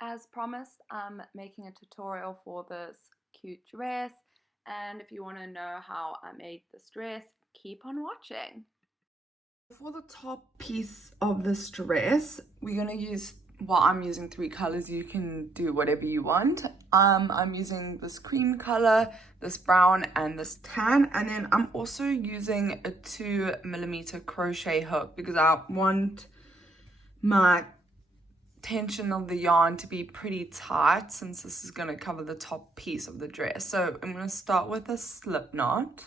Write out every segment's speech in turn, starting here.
As promised, I'm making a tutorial for this cute dress, and if you want to know how I made this dress, keep on watching. For the top piece of this dress, we're going to use, well, I'm using 3 colors. You can do whatever you want. I'm using this cream color, this brown, and this tan. And then I'm also using a 2mm crochet hook because I want my tension of the yarn to be pretty tight since this is going to cover the top piece of the dress. So I'm going to start with a slip knot.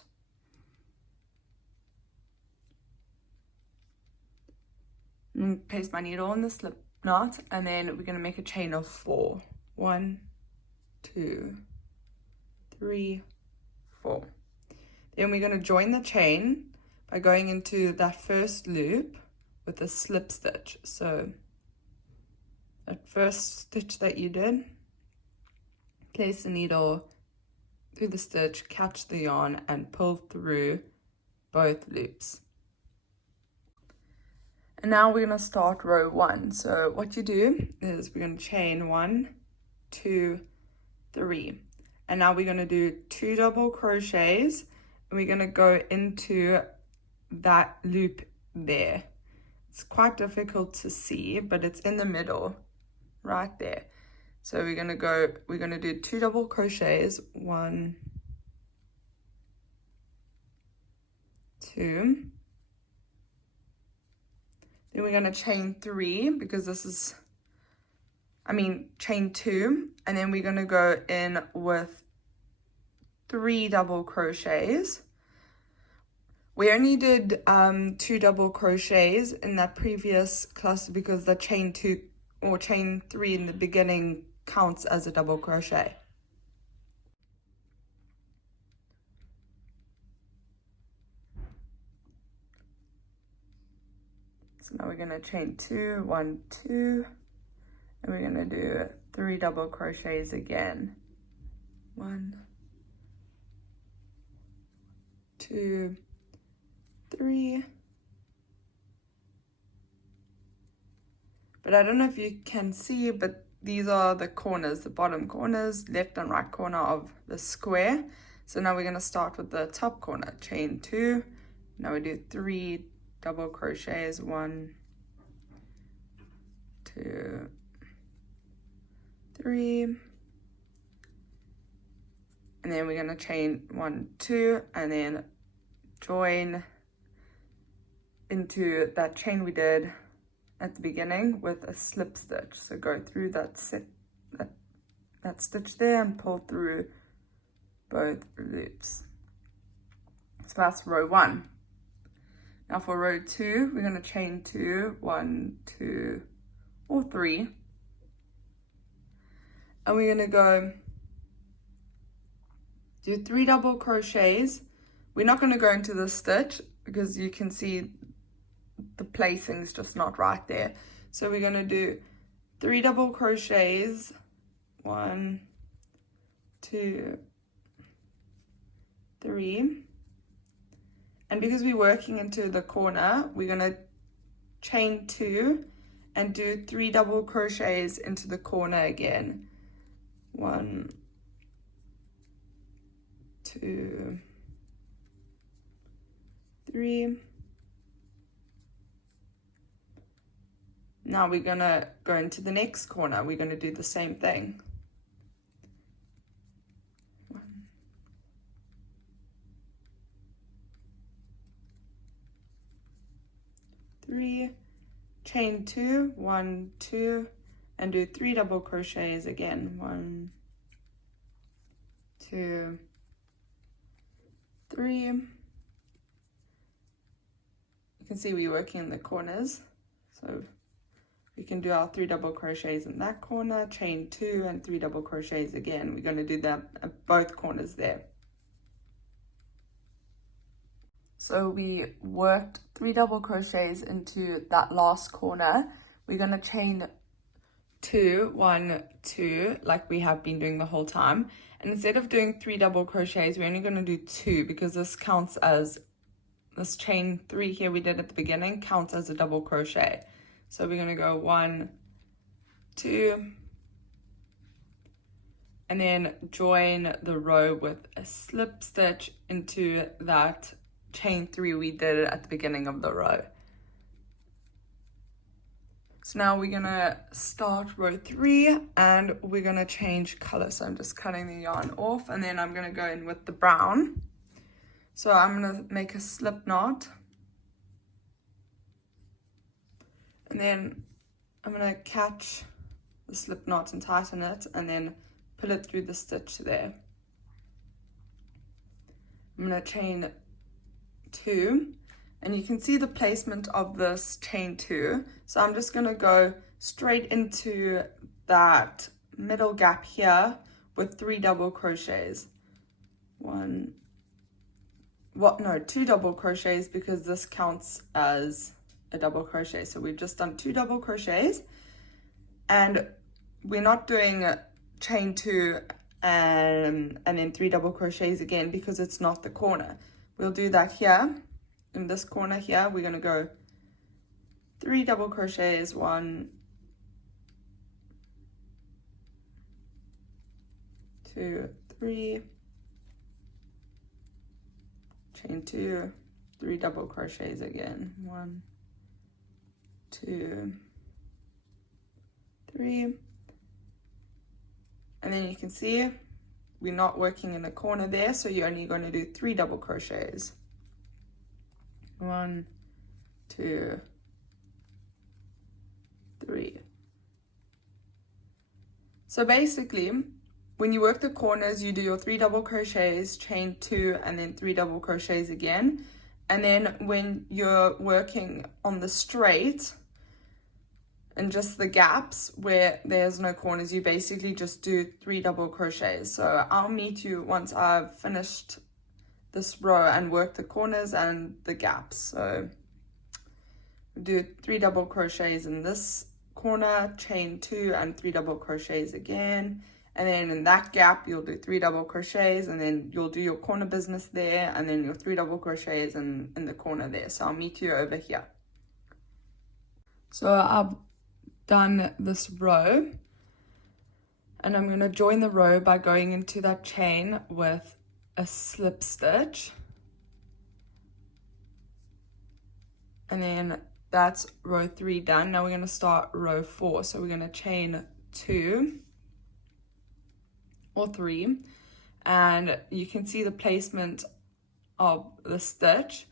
And place my needle in the slip knot, and then we're going to make a chain of 4. 1, 2, 3, 4. Then we're going to join the chain by going into that first loop with a slip stitch. So that first stitch that you did, place the needle through the stitch, catch the yarn, and pull through both loops. And now we're going to start row 1. So what you do is we're going to chain 1, 2, 3. And now we're going to do 2 double crochets, and we're going to go into that loop there. It's quite difficult to see, but it's in the middle, right there. So we're going to do 2 double crochets, 1, 2. Then we're going to chain 3 because chain 2, and then we're going to go in with 3 double crochets. We only did 2 double crochets in that previous cluster because the chain 2 or chain 3 in the beginning counts as a double crochet. So now we're going to chain 2, 1, 2, and we're going to do 3 double crochets again. 1, 2, 3. But I don't know if you can see, but these are the corners, the bottom corners, left and right corner of the square. So now we're going to start with the top corner, chain 2. Now we do 3 double crochets, 1, 2, 3, and then we're going to chain 1, 2, and then join into that chain we did at the beginning with a slip stitch. So go through that stitch there and pull through both loops. So that's row 1. Now for row 2, we're going to chain 2, 1, 2, or 3. And we're going to go do 3 double crochets. We're not going to go into the stitch because you can see the placing is just not right there. So we're going to do 3 double crochets, 1, 2, 3. And because we're working into the corner, we're going to chain 2 and do 3 double crochets into the corner again. 1, 2, 3. Now we're going to go into the next corner. We're going to do the same thing. 1, 3, chain 2, 1, 2, and do 3 double crochets again. 1, 2, 3. You can see we're working in the corners. So we can do our 3 double crochets in that corner, chain 2, and 3 double crochets again. We're going to do that at both corners there. So we worked 3 double crochets into that last corner. We're going to chain 2, 1, 2, like we have been doing the whole time. And instead of doing 3 double crochets, we're only going to do 2 because this counts as, this chain 3 here we did at the beginning counts as a double crochet. So we're going to go 1, 2, and then join the row with a slip stitch into that chain 3 we did at the beginning of the row. So now we're gonna start row 3 and we're gonna change color. So I'm just cutting the yarn off, and then I'm gonna go in with the brown. So I'm gonna make a slip knot, and then I'm gonna catch the slip knot and tighten it, and then pull it through the stitch there. I'm gonna chain 2, and you can see the placement of this chain 2. So I'm just gonna go straight into that middle gap here with 3 double crochets. 2 double crochets, because this counts as a double crochet. So we've just done 2 double crochets, and we're not doing chain 2 and then 3 double crochets again, because it's not the corner. We'll do that here in this corner here. We're going to go 3 double crochets, 1, 2, 3, chain 2, 3 double crochets again, 1, 2, 3, and then you can see we're not working in a corner there, so you're only going to do 3 double crochets, 1, 2, 3. So basically, when you work the corners, you do your 3 double crochets, chain 2, and then 3 double crochets again. And then when you're working on the straight and just the gaps where there's no corners, you basically just do 3 double crochets. So I'll meet you once I've finished this row and work the corners and the gaps. So we do 3 double crochets in this corner, chain 2, and 3 double crochets again. And then in that gap, you'll do 3 double crochets, and then you'll do your corner business there, and then your 3 double crochets in the corner there. So I'll meet you over here. So I've done this row, and I'm going to join the row by going into that chain with a slip stitch. And then that's row 3 done. Now we're going to start row 4. So we're going to chain 2 or 3, and you can see the placement of the stitch.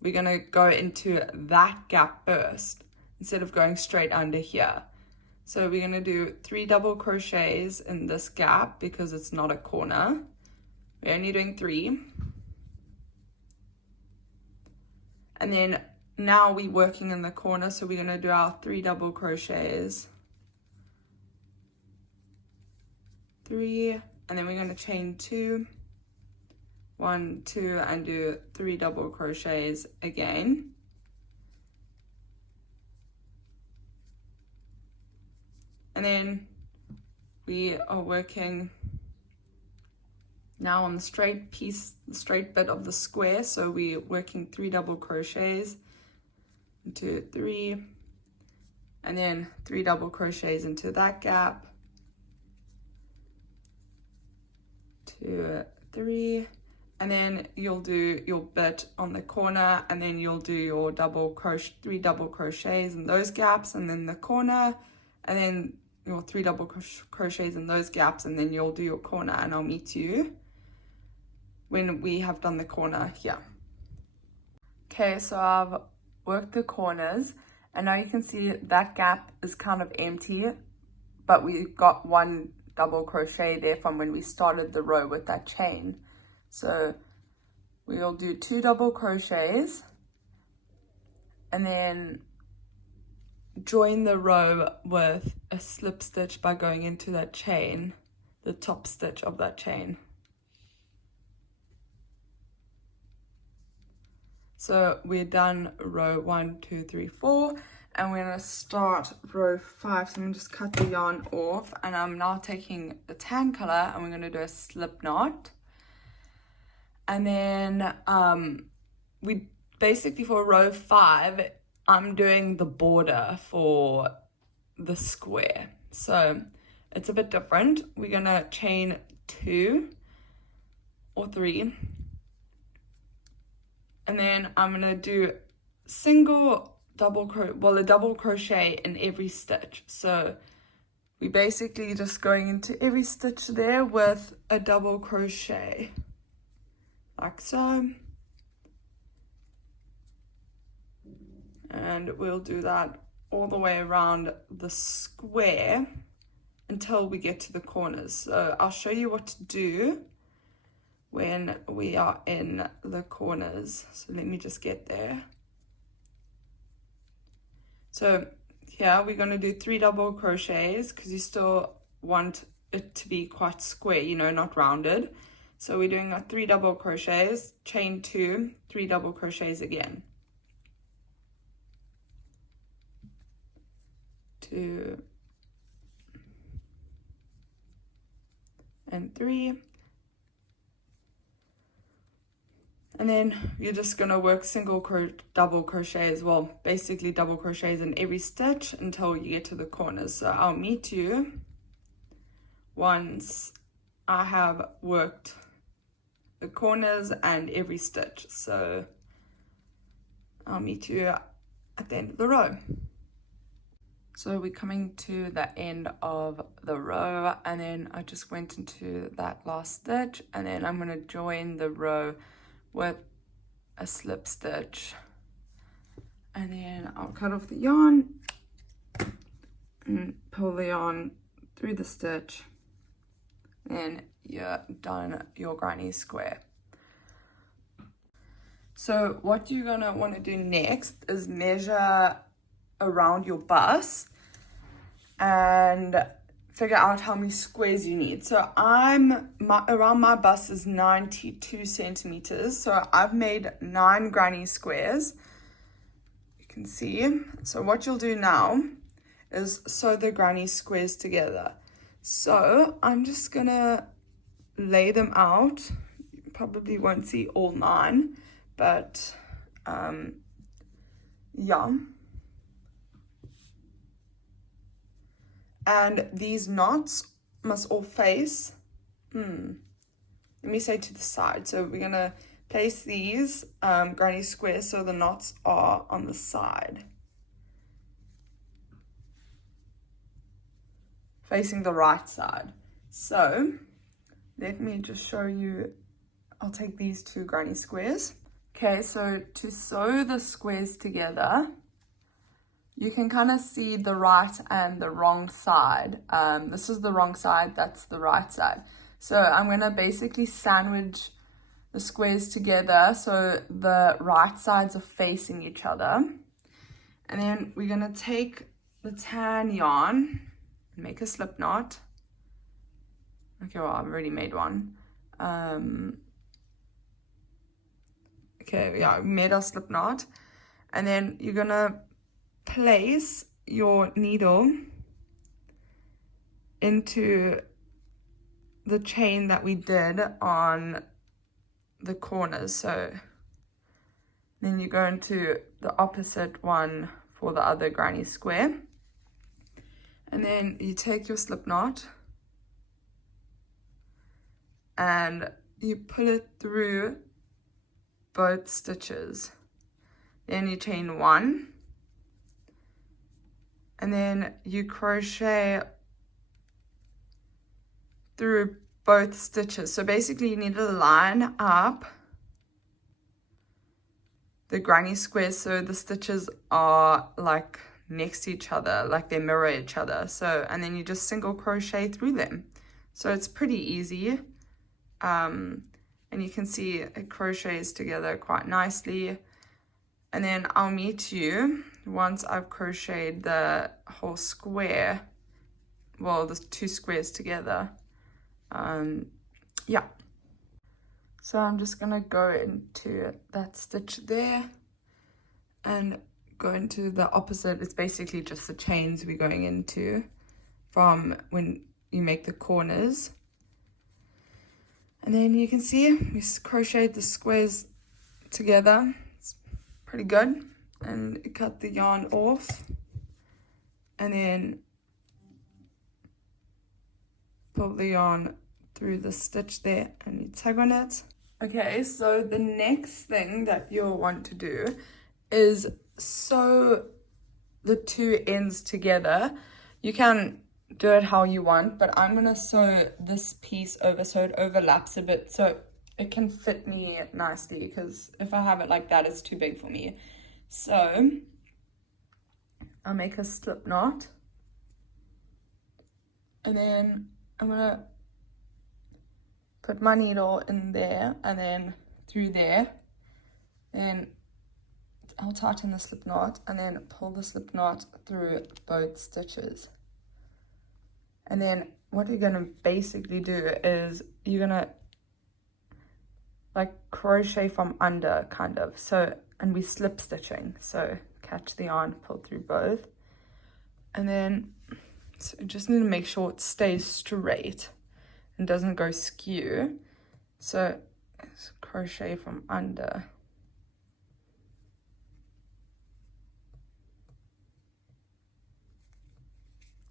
We're going to go into that gap first instead of going straight under here. So we're going to do 3 double crochets in this gap because it's not a corner. We're only doing 3, and then now we're working in the corner, so we're going to do our 3 double crochets, 3, and then we're going to chain 2, 1, 2, and do 3 double crochets again. And then we are working now on the straight piece, the straight bit of the square. So we're working 3 double crochets, 2, 3, and then 3 double crochets into that gap, 2, 3, and then you'll do your bit on the corner, and then you'll do your 3 double crochets in those gaps, and then the corner, and then your 3 double crochets in those gaps, and then you'll do your corner, and I'll meet you when we have done the corner here. Okay, so I've worked the corners, and now you can see that gap is kind of empty, but we got 1 double crochet there from when we started the row with that chain. So we'll do 2 double crochets, and then join the row with a slip stitch by going into that chain, the top stitch of that chain. So we're done row 1, 2, 3, 4, and we're going to start row 5. So I'm going to just cut the yarn off, and I'm now taking the tan color, and we're going to do a slip knot. And then we basically, for row 5, I'm doing the border for the square. So it's a bit different. We're gonna chain 2 or 3, and then I'm gonna do single double crochet, well, a double crochet in every stitch. So we're basically just going into every stitch there with a double crochet, like so. And we'll do that all the way around the square until we get to the corners. So I'll show you what to do when we are in the corners. So let me just get there. So here we're going to do 3 double crochets because you still want it to be quite square, you know, not rounded. So we're doing 3 double crochets, chain 2, 3 double crochets again. 2 and 3. And then you're just going to work double crochets, well, basically double crochets in every stitch until you get to the corners. So I'll meet you once I have worked the corners and every stitch. So I'll meet you at the end of the row. So we're coming to the end of the row, and then I just went into that last stitch, and then I'm going to join the row with a slip stitch, and then I'll cut off the yarn and pull the yarn through the stitch, and you're done your granny square. So what you're gonna want to do next is measure around your bust and figure out how many squares you need. So around my bust is 92 centimeters. So I've made 9 granny squares. You can see. So what you'll do now is sew the granny squares together. So I'm just gonna lay them out. You probably won't see all 9, but yeah. And these knots must all face, let me say to the side. So we're going to place these granny squares so the knots are on the side, facing the right side. So let me just show you. I'll take these 2 granny squares. Okay, so to sew the squares together, you can kind of see the right and the wrong side. This is the wrong side, that's the right side. So I'm going to basically sandwich the squares together so the right sides are facing each other. And then we're going to take the tan yarn and make a slip knot. Okay, well, I've already made one. Okay, yeah, we made our slip knot. And then you're going to place your needle into the chain that we did on the corners. So then you go into the opposite one for the other granny square, and then you take your slip knot and you pull it through both stitches. Then you chain 1, and then you crochet through both stitches. So basically you need to line up the granny squares so the stitches are like next to each other, like they mirror each other. So, and then you just single crochet through them. So it's pretty easy. And you can see it crochets together quite nicely. And then I'll meet you once I've crocheted the whole square, well, the 2 squares together. Yeah. So I'm just gonna go into that stitch there and go into the opposite. It's basically just the chains we're going into from when you make the corners. And then you can see we crocheted the squares together. It's pretty good. And cut the yarn off. And then pull the yarn through the stitch there and you tug on it. Okay, so the next thing that you'll want to do is sew the two ends together. You can do it how you want, but I'm gonna sew this piece over so it overlaps a bit so it can fit me nicely, because if I have it like that, it's too big for me. So I'll make a slip knot, and then I'm gonna put my needle in there and then through there, then I'll tighten the slip knot and then pull the slip knot through both stitches. And then what you're gonna basically do is you're gonna like crochet from under, kind of. So, and we slip stitching, so catch the yarn, pull through both, and then so you just need to make sure it stays straight and doesn't go skew. So it's crochet from under,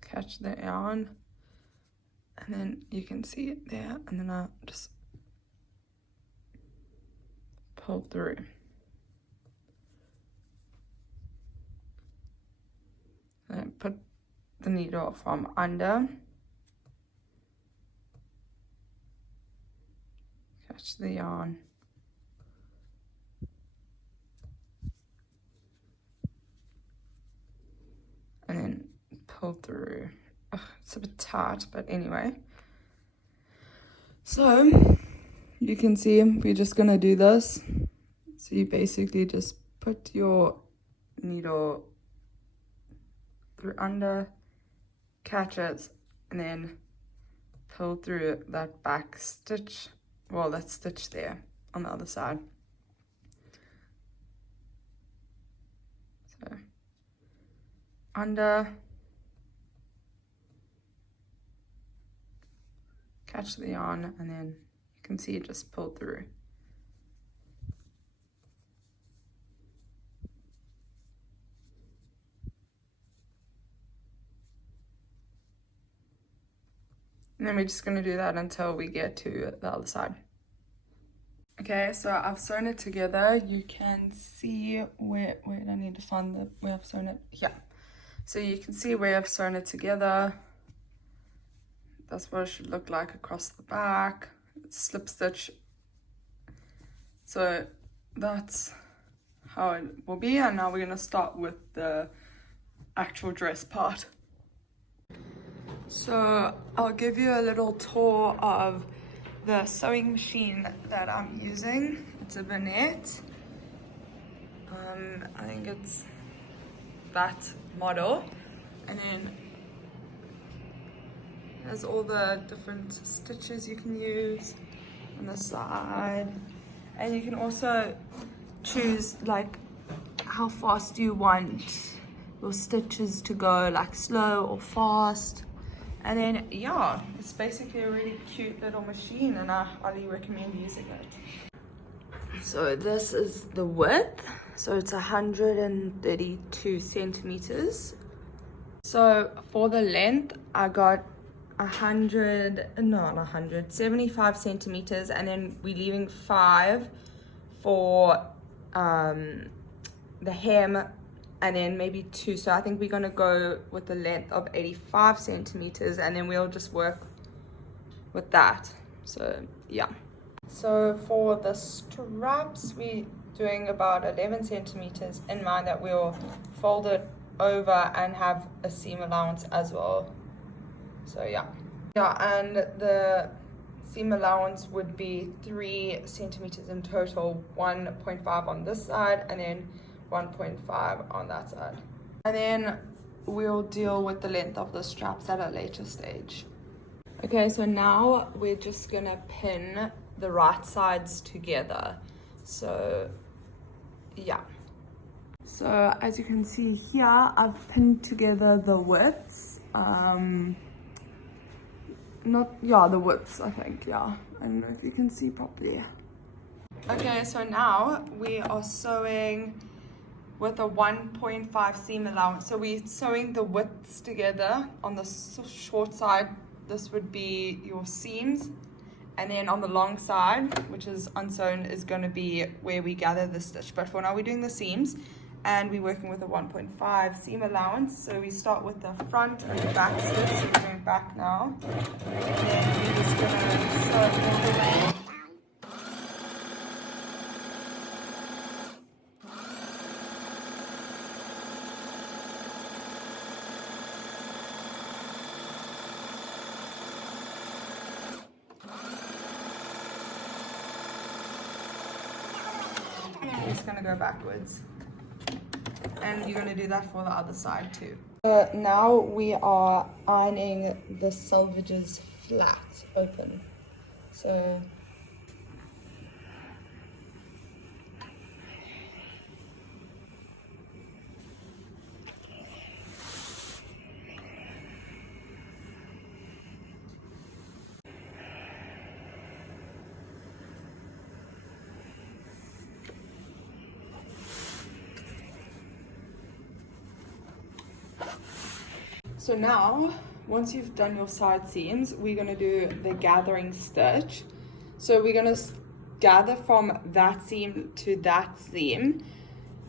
catch the yarn, and then you can see it there, and then I'll just pull through. And put the needle from under, catch the yarn, and then pull through. Ugh, it's a bit tight, but anyway. So you can see we're just gonna do this. So you basically just put your needle through under, catch it, and then pull through that back stitch, well, that stitch there on the other side. So under, catch the yarn, and then you can see it just pull through. And then we're just going to do that until we get to the other side. Okay, so I've sewn it together. You can see where I need to find where I've sewn it. Here. So you can see where I've sewn it together. That's what it should look like across the back. Slip stitch. So that's how it will be. And now we're going to start with the actual dress part. So I'll give you a little tour of the sewing machine that I'm using. It's a Bernette. I think it's that model. And then there's all the different stitches you can use on the side. And you can also choose like how fast you want your stitches to go, like slow or fast. And then, yeah, it's basically a really cute little machine, and I highly recommend using it. So this is the width. So it's 132 centimeters. So for the length, I got 75 centimeters, and then we're leaving 5 for the hem, and then maybe 2. So I think we're going to go with the length of 85 centimeters, and then we'll just work with that. So yeah. So for the straps, we're doing about 11 centimeters, in mind that we'll fold it over and have a seam allowance as well. So yeah, and the seam allowance would be 3 centimeters in total, 1.5 on this side and then 1.5 on that side. And then we'll deal with the length of the straps at a later stage. Okay, so now we're just gonna pin the right sides together. So yeah. So as you can see here, I've pinned together the widths. The widths, I think, yeah. I don't know if you can see properly. Okay, so now we are sewing with a 1.5 seam allowance. So we're sewing the widths together on the short side, this would be your seams, and then on the long side, which is unsewn, is going to be where we gather the stitch. But for now we're doing the seams, and we're working with a 1.5 seam allowance. So we start with the front and the back stitch. So we're going back now, and then we're just going to sew all the way. It's going to go backwards, and you're going to do that for the other side too. Now we are ironing the selvages flat open. So now, once you've done your side seams, we're going to do the gathering stitch. So we're going to gather from that seam to that seam,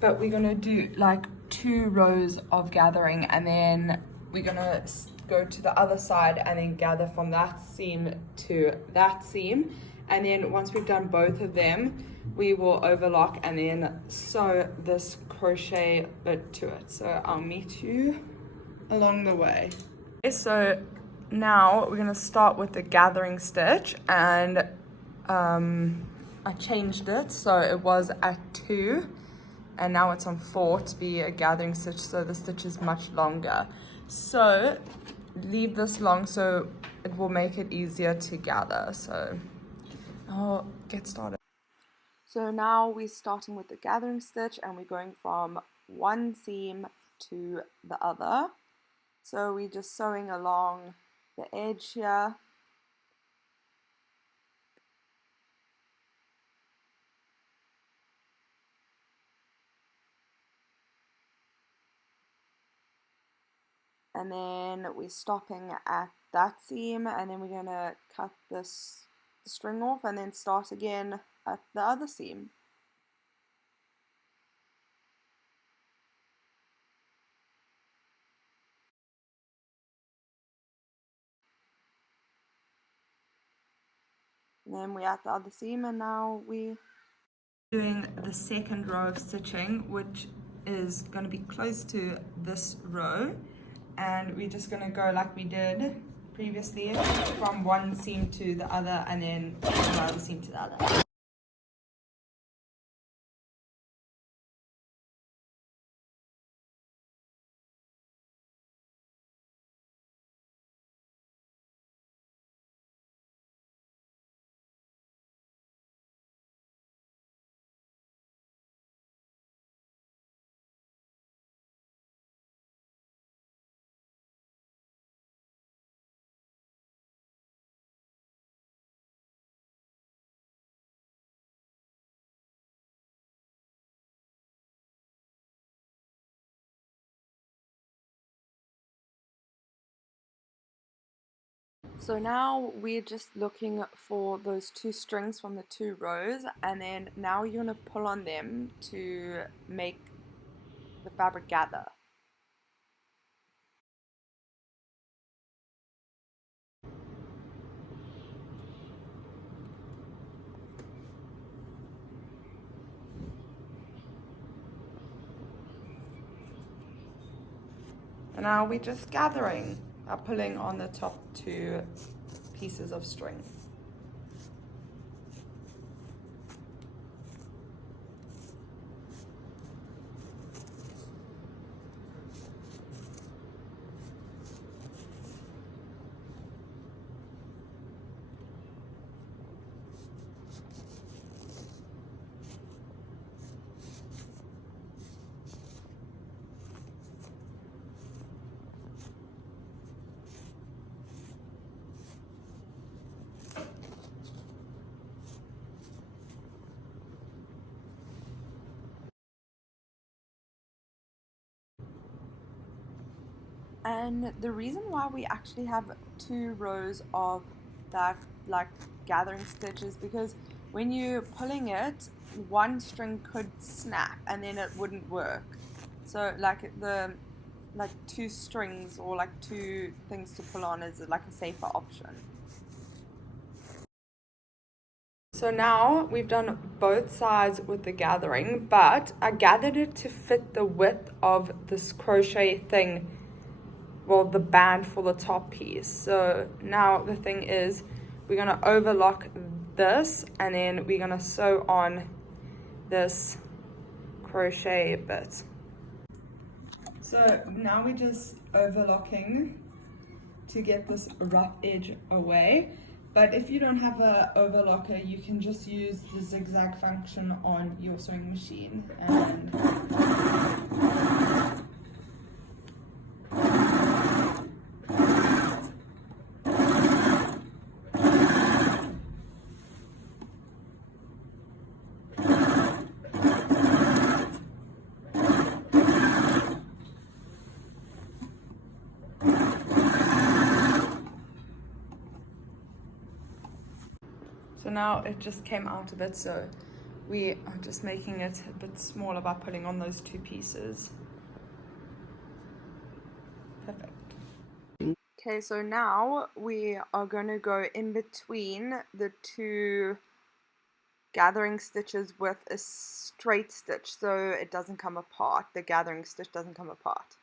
but we're going to do like 2 rows of gathering, and then we're going to go to the other side and then gather from that seam to that seam. And then once we've done both of them, we will overlock and then sew this crochet bit to it. So I'll meet you along the way. So now we're going to start with the gathering stitch, and I changed it, so it was at 2 and now it's on 4 to be a gathering stitch, so the stitch is much longer. So leave this long so it will make it easier to gather. So I'll get started. So now we're starting with the gathering stitch, and we're going from one seam to the other. So we're just sewing along the edge here. And then we're stopping at that seam, and then we're going to cut this string off and then start again at the other seam. And then we're at the other seam, and now we're doing the second row of stitching, which is going to be close to this row, and we're just going to go like we did previously, from one seam to the other, and then from the other seam to the other. So now we're just looking for those 2 strings from the 2 rows, and then now you're going to pull on them to make the fabric gather. And now we're just gathering, pulling on the top 2 pieces of string. And the reason why we actually have 2 rows of that like gathering stitch is because when you're pulling it, one string could snap and then it wouldn't work. So like 2 strings or like 2 things to pull on is like a safer option. So now we've done both sides with the gathering, but I gathered it to fit the width of this crochet thing, well, the band for the top piece. So now the thing is, we're going to overlock this and then we're going to sew on this crochet bit. So now we're just overlocking to get this rough edge away. But if you don't have an overlocker, you can just use the zigzag function on your sewing machine. And so now it just came out of it, so we are just making it a bit smaller by putting on those 2 pieces. Perfect. Okay, so now we are going to go in between the 2 gathering stitches with a straight stitch so it doesn't come apart. The gathering stitch doesn't come apart.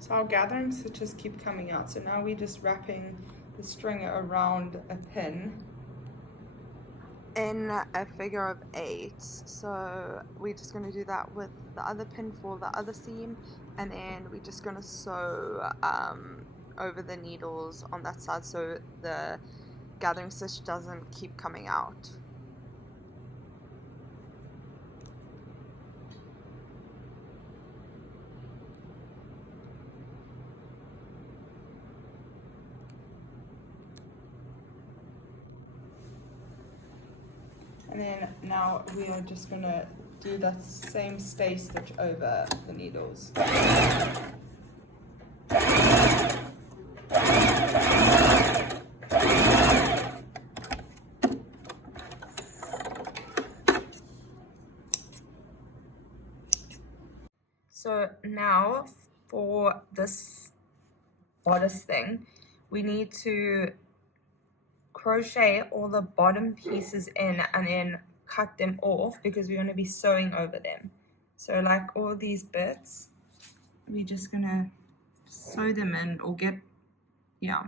So our gathering stitches keep coming out. So now we're just wrapping the string around a pin in a figure of 8. So we're just going to do that with the other pin for the other seam, and then we're just going to sew over the needles on that side so the gathering stitch doesn't keep coming out. And then now we are just going to do that same stay stitch over the needles. So now for this bodice thing, we need to crochet all the bottom pieces in and then cut them off because we're going to be sewing over them. So like all these bits, we're just going to sew them in or get, yeah.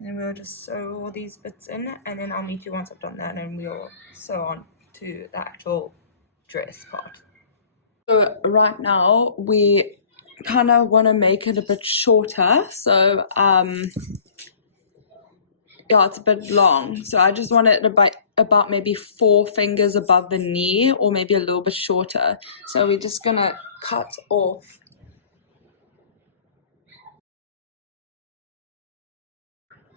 And we'll just sew all these bits in, and then I'll meet you once I've done that, and we'll sew on to the actual dress part. So right now we kind of want to make it a bit shorter, so yeah, it's a bit long, so I just want it about maybe 4 fingers above the knee, or maybe a little bit shorter. So we're just gonna cut off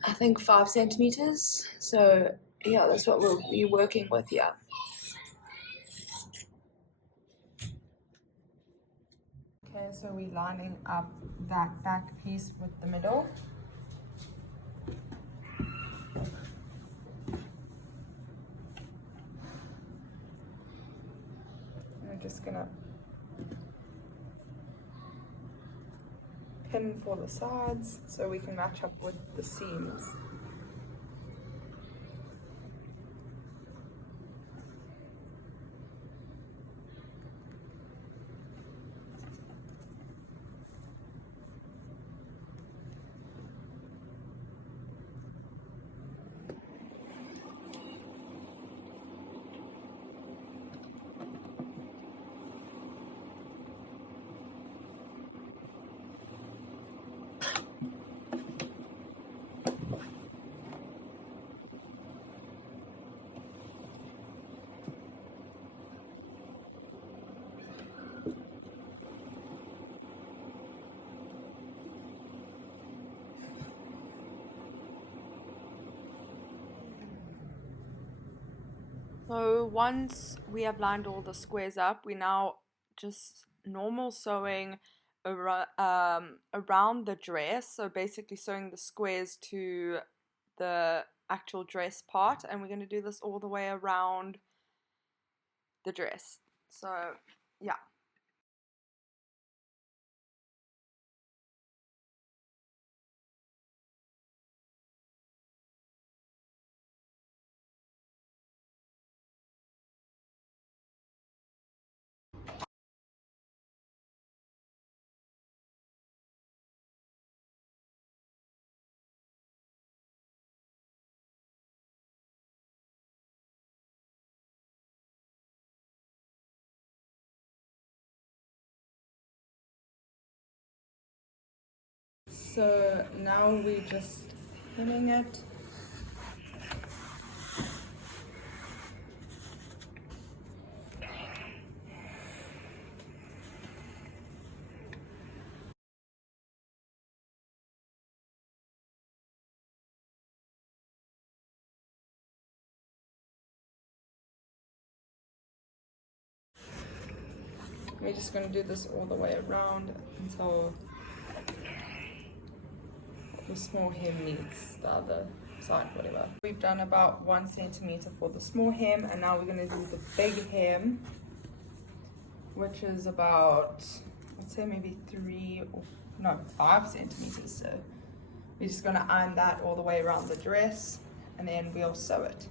I think 5 centimeters. So yeah, that's what we'll be working with here. Okay, so we're lining up that back piece with the middle. I'm just gonna pin for the sides so we can match up with the seams. So once we have lined all the squares up, we now just normal sewing around the dress. So basically sewing the squares to the actual dress part, and we're going to do this all the way around the dress. So yeah. So now we're just pinning it. We're just going to do this all the way around until the small hem meets the other side, whatever. We've done about 1 centimeter for the small hem, and now we're going to do the big hem, which is about, let's say maybe 5 centimeters. So we're just going to iron that all the way around the dress, and then we'll sew it.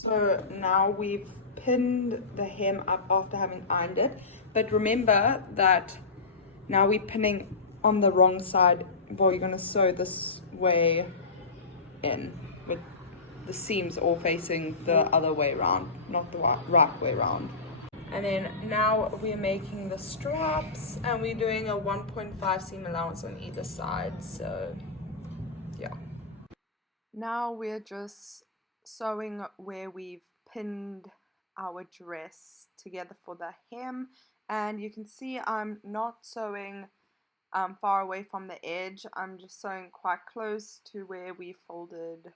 So now we've pinned the hem up after having ironed it, but remember that now we're pinning on the wrong side. Well, you're going to sew this way in with the seams all facing the other way around, not the right way around. And then now we're making the straps, and we're doing a 1.5 seam allowance on either side. So yeah. Now we're just sewing where we've pinned our dress together for the hem, and you can see I'm not sewing far away from the edge. I'm just sewing quite close to where we folded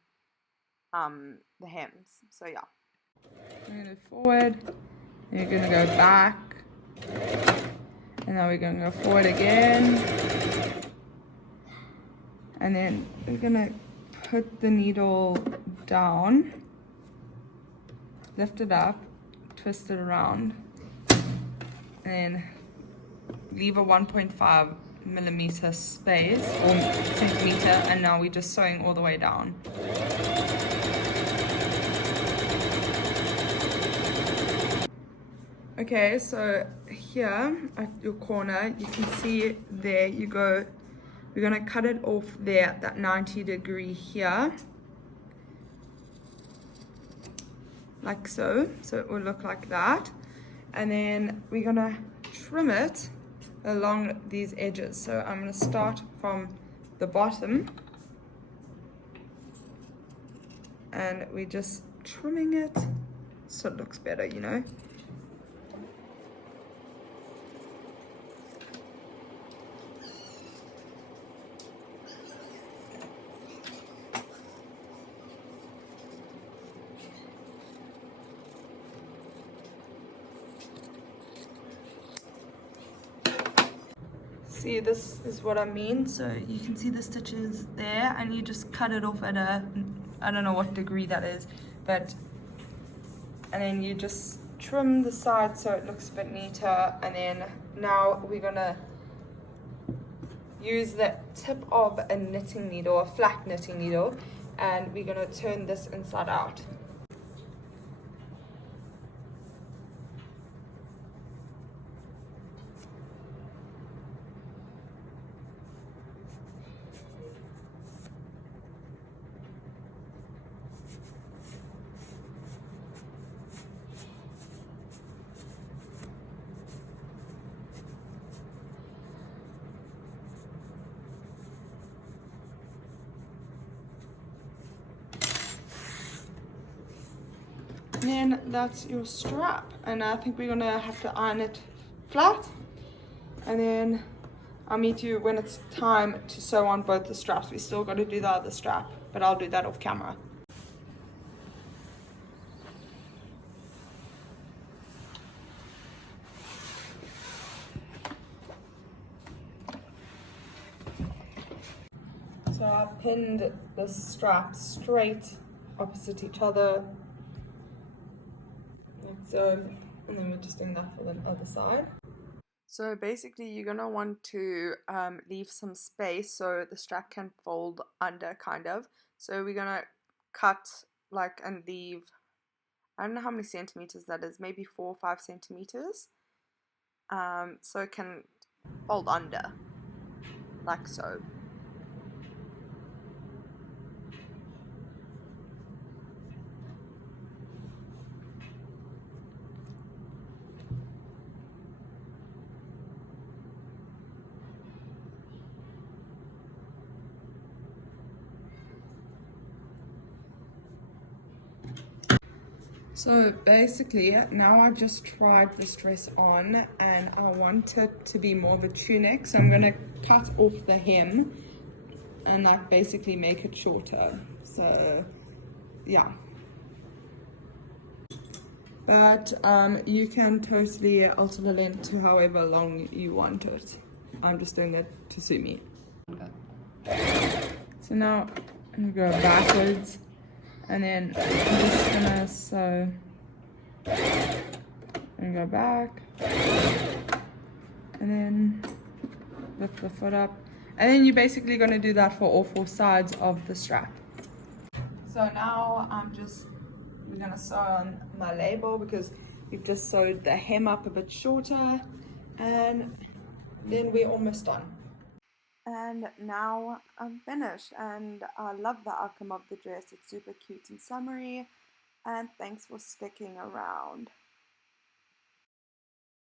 the hems. So yeah. We're going to forward, and you're going to go back, and then we're going to go forward again, and then we're going to put the needle down, lift it up, twist it around, and then leave a 1.5 millimeter space or centimeter, and now we're just sewing all the way down. Okay, so here at your corner, you can see there you go. We're going to cut it off there at that 90 degree here, like so. So it will look like that, and then we're going to trim it along these edges. So I'm going to start from the bottom, and we're just trimming it so it looks better, you know. See, this is what I mean. So you can see the stitches there, and you just cut it off at a I don't know what degree that is, but, and then you just trim the side so it looks a bit neater. And then now we're gonna use the tip of a knitting needle, a flat knitting needle, and we're gonna turn this inside out. And then that's your strap, and I think we're gonna have to iron it flat, and then I'll meet you when it's time to sew on both the straps. We still got to do the other strap, but I'll do that off camera. So I pinned the straps straight opposite each other, like so, and then we're just doing that for the other side. So basically you're going to want to leave some space so the strap can fold under, kind of. So we're going to cut like and leave, I don't know how many centimeters that is, maybe 4 or 5 centimeters, so it can fold under, like so. So basically now I just tried this dress on and I want it to be more of a tunic, so I'm going to cut off the hem and like basically make it shorter. So yeah, but you can totally alter the length to however long you want it. I'm just doing that to suit me. So now I'm going to go backwards, and then I'm just gonna sew and go back, and then lift the foot up, and then you're basically going to do that for all 4 sides of the strap. So now we're going to sew on my label because we've just sewed the hem up a bit shorter, and then we're almost done. And now I'm finished, and I love the outcome of the dress. It's super cute and summery, and thanks for sticking around.